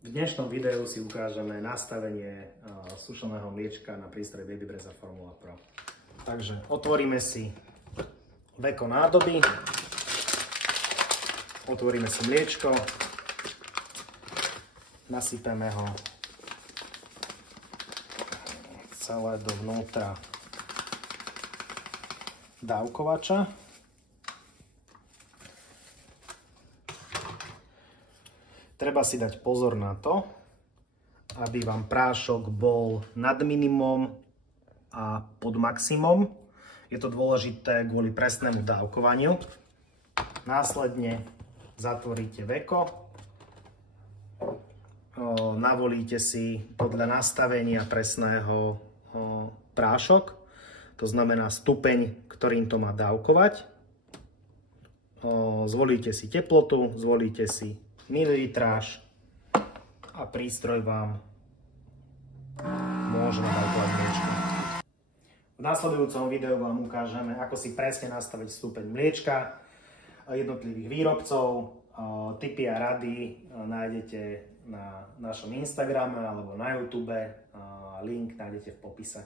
V dnešnom videu si ukážeme nastavenie sušeného mliečka na prístroj Baby Brezza Formula Pro. Takže otvoríme si veko nádoby, otvoríme si mliečko, nasypeme ho celé dovnútra dávkovača. Treba si dať pozor na to, aby vám prášok bol nad minimum a pod maximum. Je to dôležité kvôli presnému dávkovaniu. Následne zatvoríte veko, navolíte si podľa nastavenia presného prášok, to znamená stupeň, ktorým to má dávkovať. Zvolíte si teplotu, zvolíte si mililitráž a prístroj vám môže nadávkovať mliečko. V nasledujúcom videu vám ukážeme, ako si presne nastaviť stupeň mliečka jednotlivých výrobcov. Tipy a rady nájdete na našom Instagrame alebo na YouTube. Link nájdete v popise.